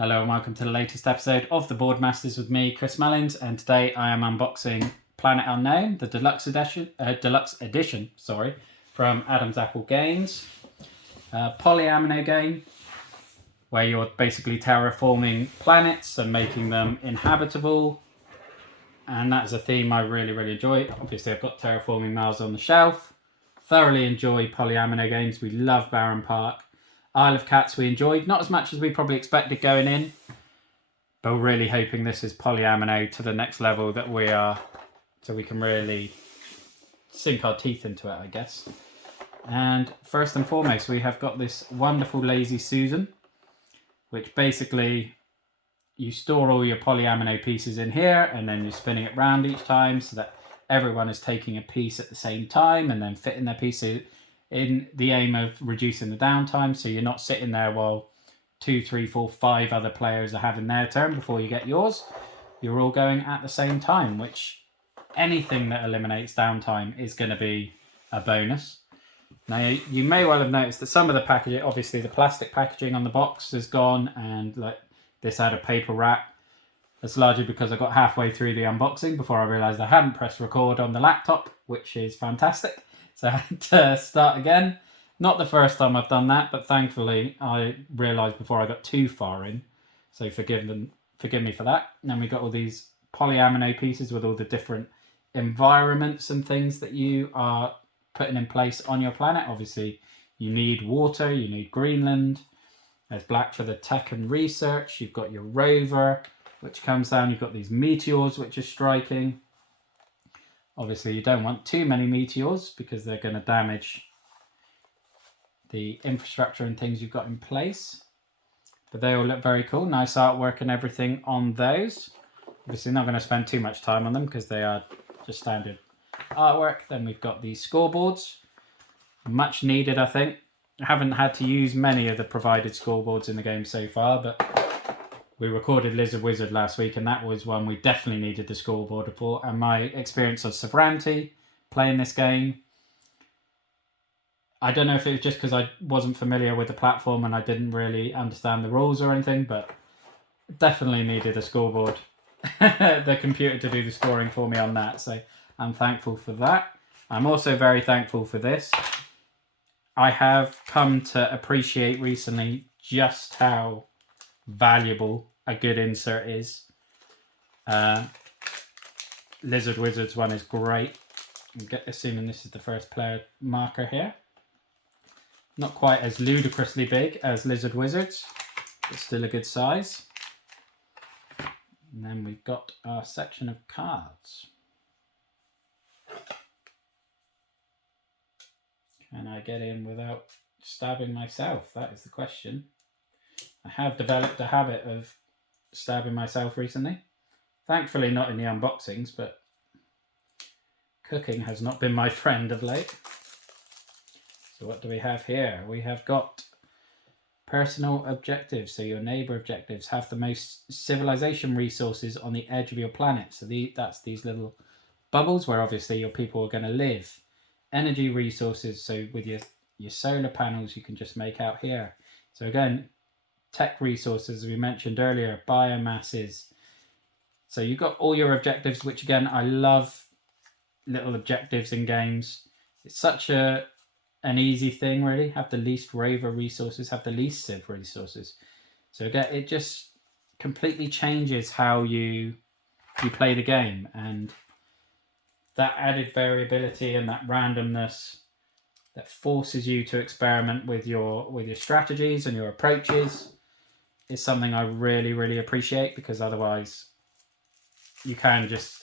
Hello and welcome to the latest episode of the Board Masters with me, Chris Mullins, and today I am unboxing Planet Unknown, the deluxe edition, from Adam's Apple Games. Polyamino game where you're basically terraforming planets and making them inhabitable, and that's a theme I really enjoy. Obviously, I've got Terraforming Mars on the shelf. Thoroughly enjoy Polyamino games. We love Barren Park. Isle of Cats we enjoyed, not as much as we probably expected going in, but we're really hoping this is Polyamino to the next level that we are, so we can really sink our teeth into it, I guess. And first and foremost, we have got this wonderful Lazy Susan, which basically you store all your Polyamino pieces in here, and then you're spinning it round each time so that everyone is taking a piece at the same time and then fitting their pieces in the aim of reducing the downtime, so you're not sitting there while 2, 3, 4, 5 other players are having their turn before you get yours. You're all going at the same time, which anything that eliminates downtime is going to be a bonus. Now, you may well have noticed that some of the packaging, obviously the plastic packaging on the box is gone, and like this had a paper wrap. That's largely because I got halfway through the unboxing before I realised I hadn't pressed record on the laptop, which is fantastic. So I had to start again. Not the first time I've done that, but thankfully I realised before I got too far in. So forgive me for that. And then we got all these Polyamino pieces with all the different environments and things that you are putting in place on your planet. Obviously, you need water, you need Greenland. There's black for the tech and research. You've got your rover, which comes down. You've got these meteors, which are striking. Obviously, you don't want too many meteors because they're going to damage the infrastructure and things you've got in place. But they all look very cool. Nice artwork and everything on those. Obviously, not going to spend too much time on them because they are just standard artwork. Then we've got these scoreboards. Much needed, I think. I haven't had to use many of the provided scoreboards in the game so far, but we recorded Lizard Wizard last week, and that was one we definitely needed the scoreboard for. And my experience of Sovereignty playing this game, I don't know if it was just because I wasn't familiar with the platform and I didn't really understand the rules or anything, but definitely needed a scoreboard. The computer to do the scoring for me on that, so I'm thankful for that. I'm also very thankful for this. I have come to appreciate recently just how valuable a good insert is. Lizard Wizard's one is great. Assuming this is the first player marker here. Not quite as ludicrously big as Lizard Wizard's, but still a good size. And then we've got our section of cards. Can I get in without stabbing myself? That is the question. I have developed a habit of stabbing myself recently. Thankfully not in the unboxings, but cooking has not been my friend of late. So what do we have here? We have got personal objectives. So your neighbour objectives have the most civilization resources on the edge of your planet. So that's these little bubbles where obviously your people are going to live. Energy resources. So with your solar panels you can just make out here. So again, tech resources, as we mentioned earlier, biomasses. So you've got all your objectives, which again, I love little objectives in games. It's such an easy thing, really. Have the least rover resources, have the least civ resources. So again, it just completely changes how you play the game, and that added variability and that randomness that forces you to experiment with your strategies and your approaches is something I really appreciate, because otherwise you can just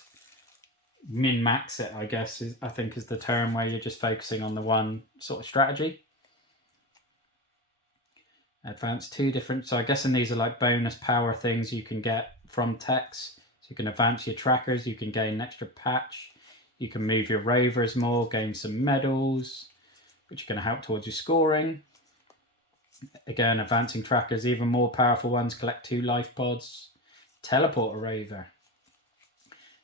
min-max it, I guess, I think is the term, where you're just focusing on the one sort of strategy. Advance two different, so I'm guessing these are like bonus power things you can get from techs. So you can advance your trackers, you can gain an extra patch, you can move your rovers more, gain some medals, which are going to help towards your scoring. Again, advancing trackers, even more powerful ones, collect 2 life pods, teleport a rover.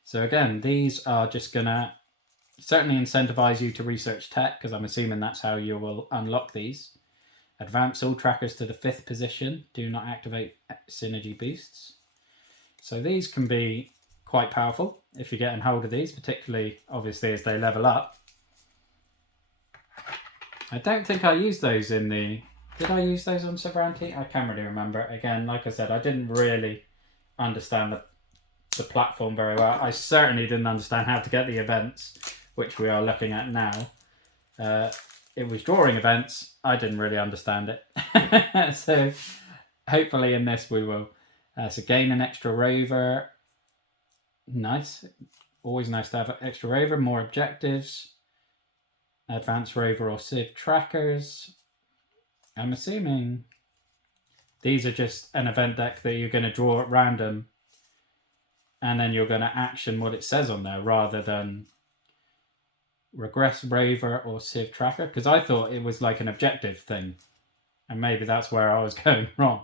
So again, these are just going to certainly incentivize you to research tech, because I'm assuming that's how you will unlock these. Advance all trackers to the 5th position. Do not activate synergy boosts. So these can be quite powerful if you're getting hold of these, particularly obviously as they level up. I don't think I used those in the... Did I use those on Sovereignty? I can't really remember. Again, like I said, I didn't really understand the platform very well. I certainly didn't understand how to get the events, which we are looking at now. It was drawing events. I didn't really understand it. So hopefully in this we will. So gain an extra rover. Nice. Always nice to have an extra rover. More objectives. Advanced rover or Civ trackers. I'm assuming these are just an event deck that you're going to draw at random, and then you're going to action what it says on there rather than regress rover or Civ tracker, because I thought it was like an objective thing, and maybe that's where I was going wrong,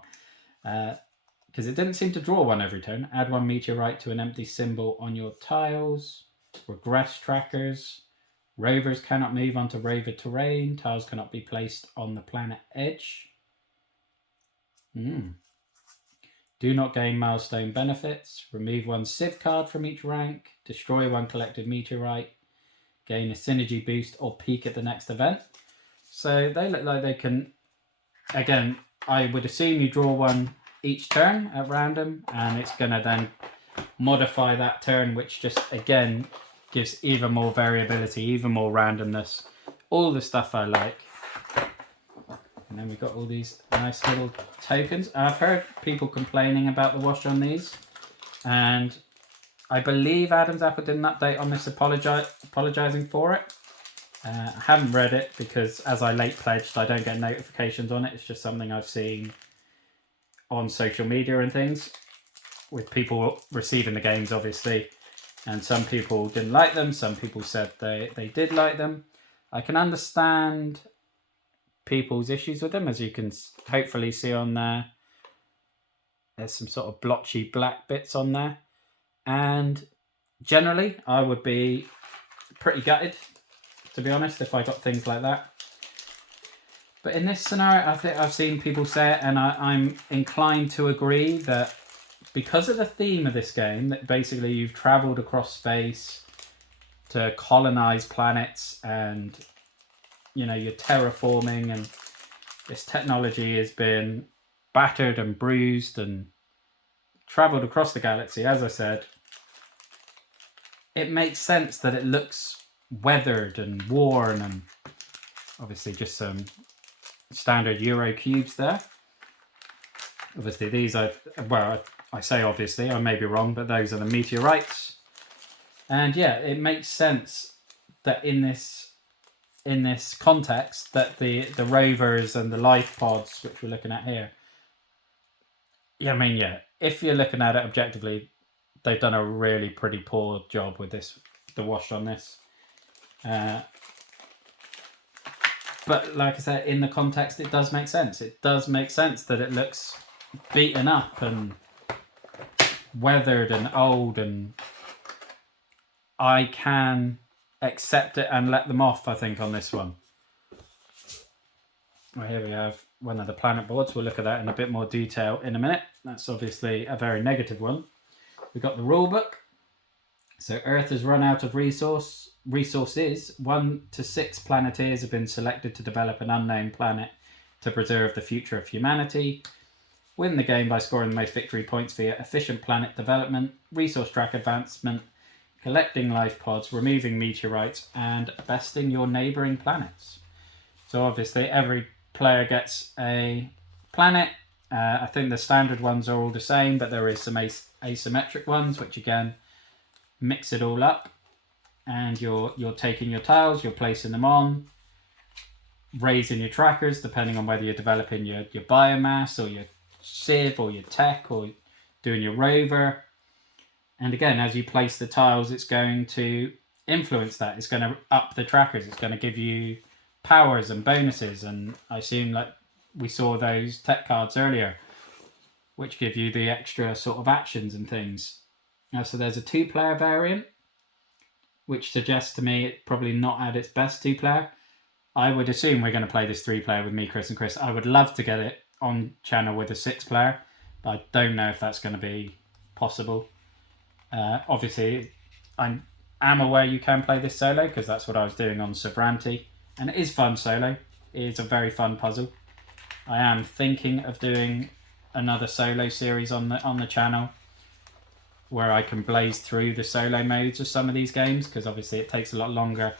because it didn't seem to draw one every turn. Add 1 meteorite to an empty symbol on your tiles. Regress trackers. Rovers cannot move onto rover terrain. Tiles cannot be placed on the planet edge. Do not gain milestone benefits. Remove 1 Civ card from each rank. Destroy 1 collected meteorite. Gain a synergy boost or peak at the next event. So they look like they can... Again, I would assume you draw 1 each turn at random, and it's going to then modify that turn, which just, again, gives even more variability, even more randomness. All the stuff I like. And then we've got all these nice little tokens. I've heard people complaining about the wash on these, and I believe Adam's Apple did an update on this apologising for it. I haven't read it because as I late pledged, I don't get notifications on it. It's just something I've seen on social media and things with people receiving the games, obviously. And some people didn't like them. Some people said they did like them. I can understand people's issues with them, as you can hopefully see on there. There's some sort of blotchy black bits on there. And generally, I would be pretty gutted, to be honest, if I got things like that. But in this scenario, I think I've seen people say it, and I'm inclined to agree that because of the theme of this game, that basically you've travelled across space to colonize planets, and you know, you're terraforming, and this technology has been battered and bruised and travelled across the galaxy. As I said, it makes sense that it looks weathered and worn, and obviously just some standard Euro cubes there. Obviously these I say obviously, I may be wrong, but those are the meteorites. And yeah, it makes sense that in this context that the rovers and the life pods, which we're looking at here, yeah, I mean, yeah, if you're looking at it objectively, they've done a really pretty poor job with this, the wash on this. But like I said, in the context, it does make sense. It does make sense that it looks beaten up and weathered and old, and I can accept it and let them off, I think, on this one. Well, here we have one of the planet boards. We'll look at that in a bit more detail in a minute. That's obviously a very negative one. We've got the rulebook. So Earth has run out of resources. 1 to 6 planeteers have been selected to develop an unknown planet to preserve the future of humanity. Win the game by scoring the most victory points via efficient planet development, resource track advancement, collecting life pods, removing meteorites, and besting your neighbouring planets. So obviously every player gets a planet. I think the standard ones are all the same, but there is some asymmetric ones, which again mix it all up. And you're taking your tiles, you're placing them on, raising your trackers, depending on whether you're developing your biomass or your Civ or your tech or doing your rover. And again, as you place the tiles, it's going to influence that. It's going to up the trackers. It's going to give you powers and bonuses. And I assume like we saw those tech cards earlier, which give you the extra sort of actions and things. So there's a 2-player variant, which suggests to me it's probably not at its best 2-player. I would assume we're going to play this 3-player with me, Chris, and Chris. I would love to get it on channel with a 6-player, but I don't know if that's going to be possible. Obviously, I am aware you can play this solo because that's what I was doing on Sovereignty, and it is fun solo. It is a very fun puzzle. I am thinking of doing another solo series on the channel where I can blaze through the solo modes of some of these games, because obviously it takes a lot longer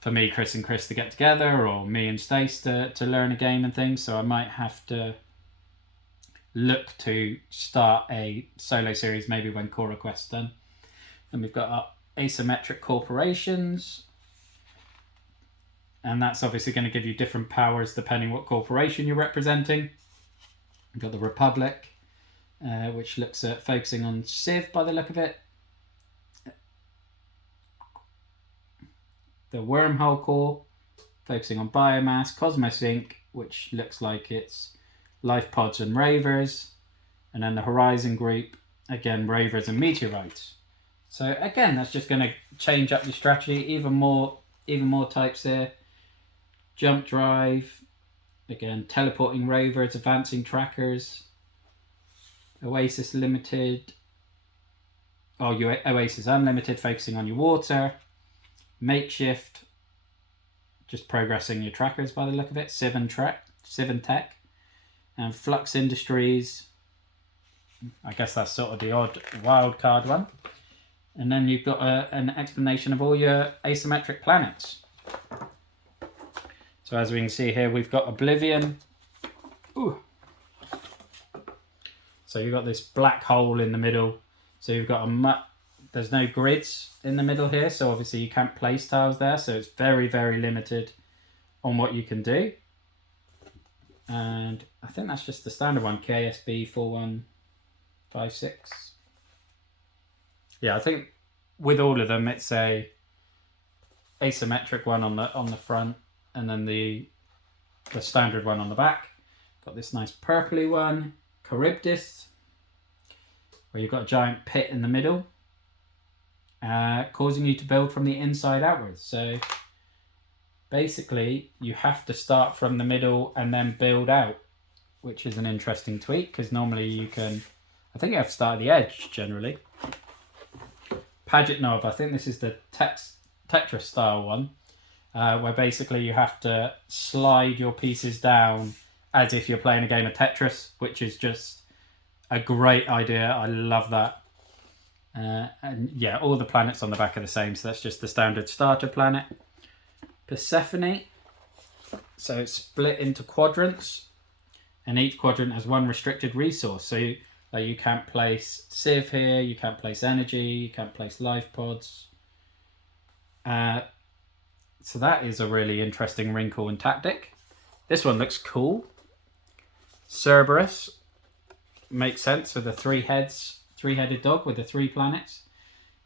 for me, Chris, and Chris to get together, or me and Stace to learn a game and things. So I might have to look to start a solo series maybe when Core Request's done. Then we've got our asymmetric corporations, and that's obviously going to give you different powers depending what corporation you're representing. We've got the Republic, which looks at focusing on Civ by the look of it. The Wormhole Core, focusing on biomass. Cosmos Inc., which looks like it's life pods and ravers. And then the Horizon Group, again, ravers and meteorites. So again, that's just going to change up your strategy. Even more types here. Jump Drive, again, teleporting rovers, advancing trackers. Oasis Limited. Oasis Unlimited, focusing on your water. Makeshift, just progressing your trackers by the look of it. Civ and Tech. And Flux Industries. I guess that's sort of the odd wild card one. And then you've got an explanation of all your asymmetric planets. So as we can see here, we've got Oblivion. Ooh. So you've got this black hole in the middle. So you've got there's no grids in the middle here, so obviously you can't place tiles there, so it's very, very limited on what you can do. And I think that's just the standard one, KSB 4156. Yeah, I think with all of them it's a asymmetric one on the front, and then the standard one on the back. Got this nice purpley one, Charybdis, where you've got a giant pit in the middle, causing you to build from the inside outwards. So basically you have to start from the middle and then build out, which is an interesting tweak, because normally you can, I think you have to start at the edge generally. Pagetnov, I think this is the Tetra style one, where basically you have to slide your pieces down as if you're playing a game of Tetris, which is just a great idea. I love that. And yeah, all the planets on the back are the same, so that's just the standard starter planet. Persephone, so it's split into quadrants, and each quadrant has one restricted resource. So you can't place Civ here, you can't place energy, you can't place life pods. So that is a really interesting wrinkle and tactic. This one looks cool. Cerberus makes sense with the three-headed dog with the 3 planets.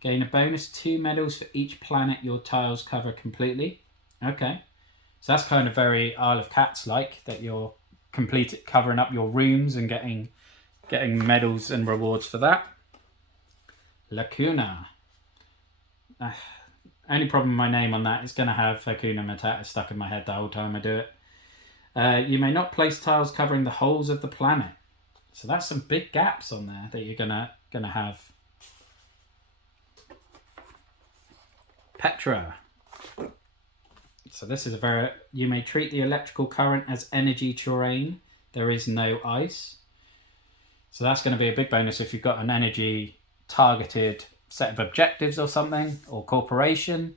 Gain a bonus 2 medals for each planet your tiles cover completely. Okay, so that's kind of very Isle of Cats like, that you're covering up your rooms and getting medals and rewards for that. Lacuna. Only problem with my name on that is going to have Hakuna Matata stuck in my head the whole time I do it. You may not place tiles covering the holes of the planet. So that's some big gaps on there that you're gonna have. Petra. So this is you may treat the electrical current as energy terrain. There is no ice. So that's going to be a big bonus if you've got an energy targeted set of objectives or something, or corporation.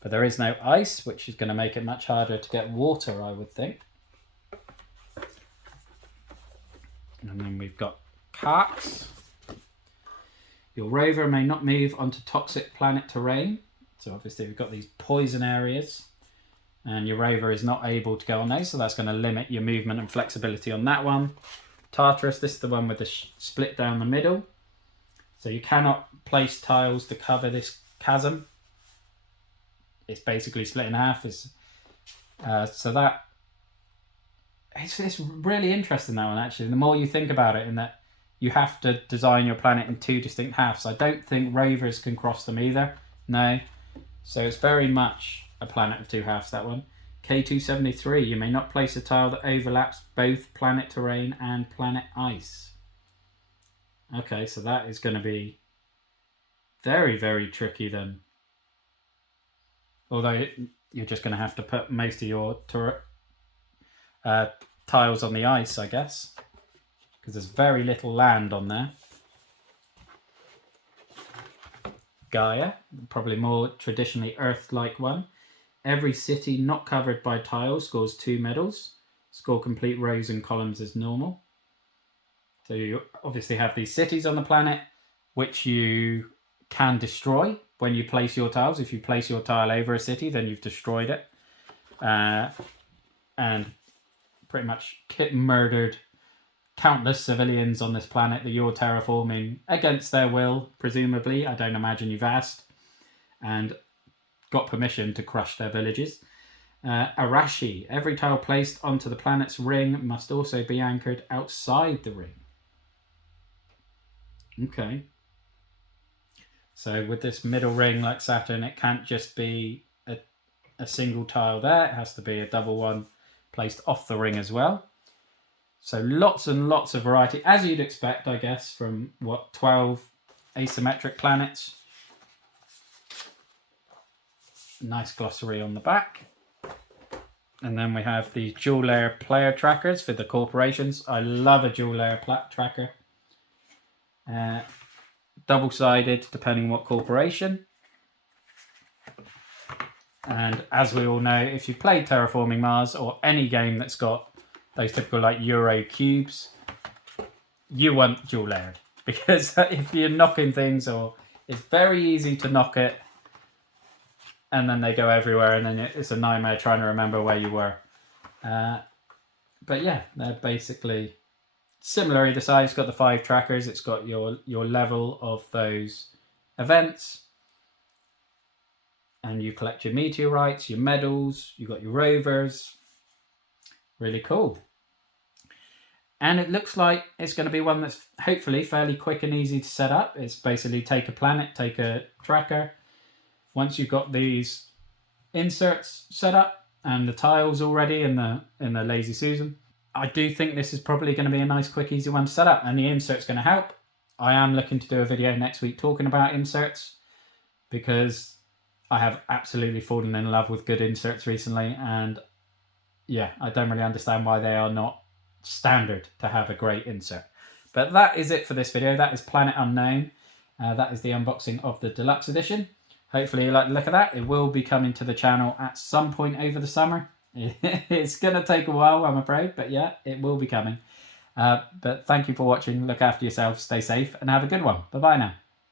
But there is no ice, which is going to make it much harder to get water, I would think. And then we've got Carts. Your rover may not move onto toxic planet terrain. So obviously we've got these poison areas, and your rover is not able to go on those, so that's going to limit your movement and flexibility on that one. Tartarus, this is the one with the split down the middle. So you cannot place tiles to cover this chasm. It's basically split in half. So that it's really interesting, that one, actually. The more you think about it, in that you have to design your planet in 2 distinct halves. I don't think rovers can cross them either. No. So it's very much a planet of 2 halves, that one. K273, you may not place a tile that overlaps both planet terrain and planet ice. Okay, so that is going to be very, very tricky then. Although you're just going to have to put most of your tiles on the ice, I guess. Because there's very little land on there. Gaia, probably more traditionally Earth-like one. Every city not covered by tiles scores 2 medals. Score complete rows and columns as normal. So you obviously have these cities on the planet, which you can destroy when you place your tiles. If you place your tile over a city, then you've destroyed it. And pretty much murdered countless civilians on this planet that you're terraforming against their will, presumably. I don't imagine you've asked. And got permission to crush their villages. Arashi. Every tile placed onto the planet's ring must also be anchored outside the ring. Okay. So with this middle ring like Saturn, it can't just be a single tile there. It has to be a double one placed off the ring as well. So lots and lots of variety, as you'd expect, I guess, from 12 asymmetric planets. Nice glossary on the back. And then we have the dual layer player trackers for the corporations. I love a dual layer tracker. Double-sided, depending on what corporation. And as we all know, if you play Terraforming Mars or any game that's got those typical like Euro cubes, you want dual layered, because if you're knocking things, or it's very easy to knock it and then they go everywhere, and then it's a nightmare trying to remember where you were. But yeah, they're basically similar either side. It's got the 5 trackers. It's got your level of those events. And you collect your meteorites, your medals, you got your rovers. Really cool. And it looks like it's going to be one that's hopefully fairly quick and easy to set up. It's basically take a planet, take a tracker. Once you've got these inserts set up and the tiles already in the Lazy Susan, I do think this is probably going to be a nice, quick, easy one to set up. And the insert's going to help. I am looking to do a video next week talking about inserts, because I have absolutely fallen in love with good inserts recently. And yeah, I don't really understand why they are not standard to have a great insert. But that is it for this video. That is Planet Unknown. That is the unboxing of the deluxe edition. Hopefully you like the look of that. It will be coming to the channel at some point over the summer. It's going to take a while, I'm afraid, but yeah, it will be coming. But thank you for watching. Look after yourself, stay safe, and have a good one. Bye-bye now.